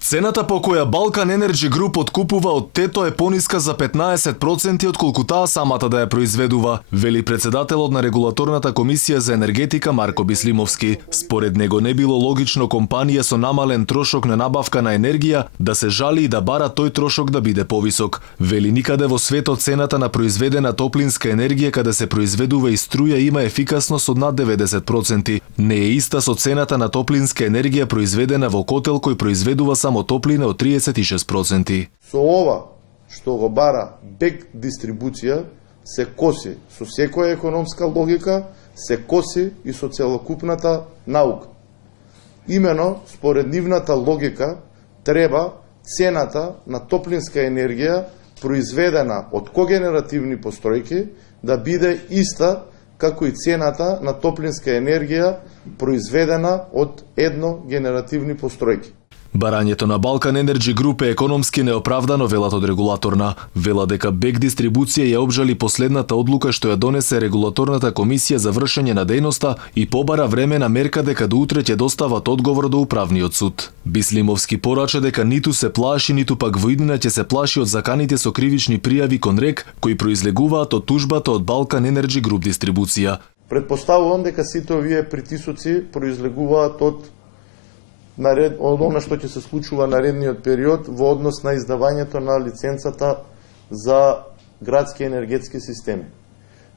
Цената по која Балкан Енерджи Груп откупува од ТЕТО е пониска за 15% од колку таа самата да ја произведува, вели председателот на регулаторната комисија за енергетика Марко Бислимовски. Според него не било логично компанија со намален трошок на набавка на енергија да се жали и да бара тој трошок да биде повисок. Вели никаде во светот цената на произведена топлинска енергија каде се произведува и струја има ефикасност од над 90%. Не е иста со цената на топлинска енергија произведена во котел кој произведува само топлина од 36%. Со ова што го бара БЕК дистрибуција се коси со секоја економска логика, се коси и со целокупната наука. Имено, според нивната логика, треба цената на топлинска енергија произведена од когенеративни постројки да биде иста како и цената на топлинска енергија произведена од едногенеративни постројки. Барањето на Балкан Енерджи Груп е економски неоправдано, велат од регулаторна. Вела дека БЕК дистрибуција ја обжали последната одлука што ја донесе регулаторната комисија за вршење на дејноста и побара време на мерка дека до утре ќе достават одговор до управниот суд. Бислимовски порача дека ниту се плаши, ниту пак во иднина ќе се плаши од заканите со кривични пријави кон РЕК кои произлегуваат од тужбата од Балкан Енерджи Груп дистрибуција. Предпоставувам дека сите овие притисоци произлегуваат од она што ќе се случува наредниот период во однос на издавањето на лиценцата за градски енергетски системи.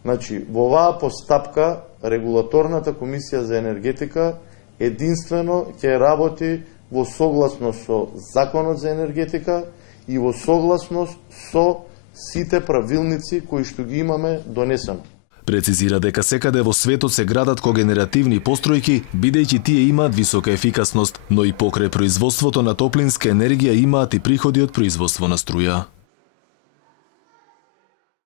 Значи, во оваа постапка регулаторната комисија за енергетика единствено ќе работи во согласност со Законот за енергетика и во согласност со сите правилници кои што ги имаме донесено. Прецизира дека секаде во светот се градат когенеративни постројки, бидејќи тие имаат висока ефикасност, но и покрај производството на топлинска енергија имаат и приходи од производство на струја.